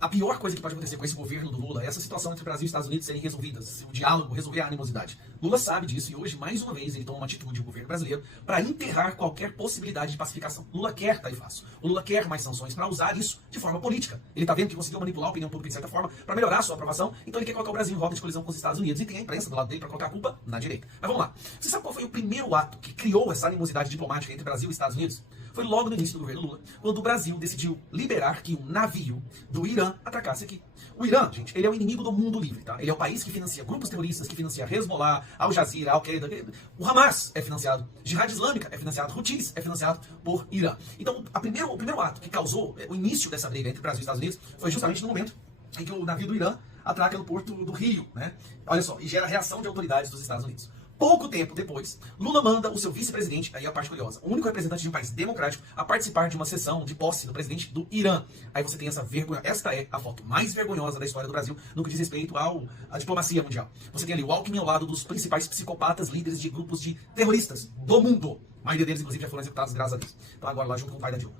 A pior coisa que pode acontecer com esse governo do Lula é essa situação entre Brasil e Estados Unidos serem resolvidas, o diálogo, resolver a animosidade. Lula sabe disso e hoje, mais uma vez, ele toma uma atitude, o governo brasileiro, para enterrar qualquer possibilidade de pacificação. Lula quer taifaço. O Lula quer mais sanções para usar isso de forma política. Ele está vendo que conseguiu manipular a opinião pública de certa forma para melhorar a sua aprovação, então ele quer colocar o Brasil em rota de colisão com os Estados Unidos e tem a imprensa do lado dele para colocar a culpa na direita. Mas vamos lá. Você sabe qual foi o primeiro ato que criou essa animosidade diplomática entre Brasil e Estados Unidos? Foi logo no início do governo Lula, quando o Brasil decidiu liberar que um navio do Irã atracasse aqui. O Irã, gente, ele é o inimigo do mundo livre, tá? Ele é o país que financia grupos terroristas, que financia Hezbollah, Al Jazeera, Al-Qaeda. O Hamas é financiado, Jihad Islâmica é financiado, Houthis é financiado por Irã. Então, o primeiro ato que causou o início dessa briga entre Brasil e Estados Unidos foi justamente no momento em que o navio do Irã atraca no porto do Rio, né? Olha só, e gera reação de autoridades dos Estados Unidos. Pouco tempo depois, Lula manda o seu vice-presidente, aí é a parte curiosa, o único representante de um país democrático, a participar de uma sessão de posse do presidente do Irã. Aí você tem essa vergonha, esta é a foto mais vergonhosa da história do Brasil no que diz respeito à diplomacia mundial. Você tem ali o Alckmin ao lado dos principais psicopatas, líderes de grupos de terroristas do mundo. A maioria deles, inclusive, já foram executados, graças a Deus. Então agora lá junto com o pai da Dilma.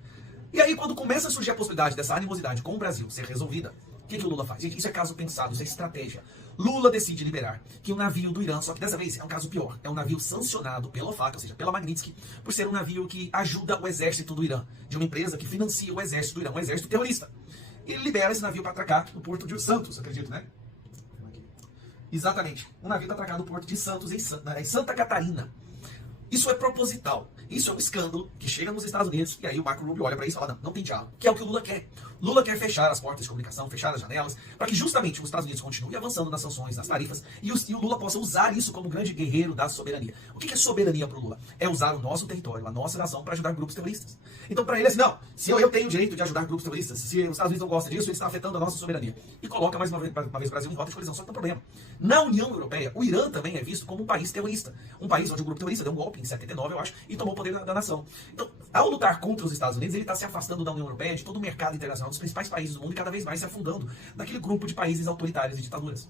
E aí, quando começa a surgir a possibilidade dessa animosidade com o Brasil ser resolvida, o que o Lula faz? Gente, isso é caso pensado, isso é estratégia. Lula decide liberar que um navio do Irã, só que dessa vez é um caso pior, é um navio sancionado pela OFAC, ou seja, pela Magnitsky, por ser um navio que ajuda o exército do Irã, de uma empresa que financia o exército do Irã, um exército terrorista. E ele libera esse navio para atracar no porto de Santos, acredito, né? Exatamente. O navio está atracado no porto de Santos, em Santa Catarina. Isso é proposital. Isso é um escândalo que chega nos Estados Unidos e aí o Marco Rubio olha para isso e fala, não tem diálogo. Que é o que o Lula quer. Lula quer fechar as portas de comunicação, fechar as janelas, para que justamente os Estados Unidos continuem avançando nas sanções, nas tarifas, e o Lula possa usar isso como grande guerreiro da soberania. O que é soberania para o Lula? É usar o nosso território, a nossa nação, para ajudar grupos terroristas. Então para ele assim, não, se eu tenho o direito de ajudar grupos terroristas, se os Estados Unidos não gostam disso, ele está afetando a nossa soberania. E coloca mais uma vez o Brasil em rota de colisão. Só que tem um problema. Na União Europeia, o Irã também é visto como um país terrorista. Um país onde o grupo terrorista deu um golpe em 79, eu acho, e tomou o poder da nação. Então, ao lutar contra os Estados Unidos, ele está se afastando da União Europeia, de todo o mercado internacional, dos principais países do mundo, e cada vez mais se afundando naquele grupo de países autoritários e ditaduras.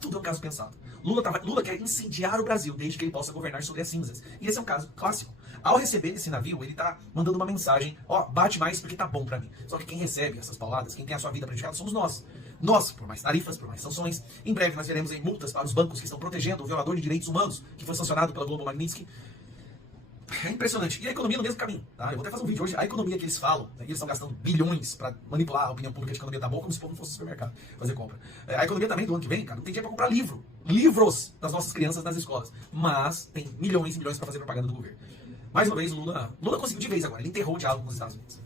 Tudo é um caso pensado. Lula quer incendiar o Brasil desde que ele possa governar sobre as cinzas. E esse é um caso clássico. Ao receber esse navio, ele está mandando uma mensagem, ó, bate mais porque tá bom pra mim. Só que quem recebe essas pauladas, quem tem a sua vida prejudicada, somos nós. Nós, por mais tarifas, por mais sanções. Em breve nós veremos aí multas para os bancos que estão protegendo o violador de direitos humanos, que foi sancionado pela Global Magnitsky. É impressionante. E a economia no mesmo caminho. Tá? Eu vou até fazer um vídeo hoje. A economia que eles falam, né, eles estão gastando bilhões para manipular a opinião pública de que a economia tá boa, como se o povo não fosse no supermercado fazer compra. A economia também do ano que vem, cara, não tem dinheiro para comprar livros das nossas crianças nas escolas. Mas tem milhões e milhões para fazer propaganda do governo. Mais uma vez, Lula conseguiu de vez agora. Ele enterrou o diálogo com os Estados Unidos.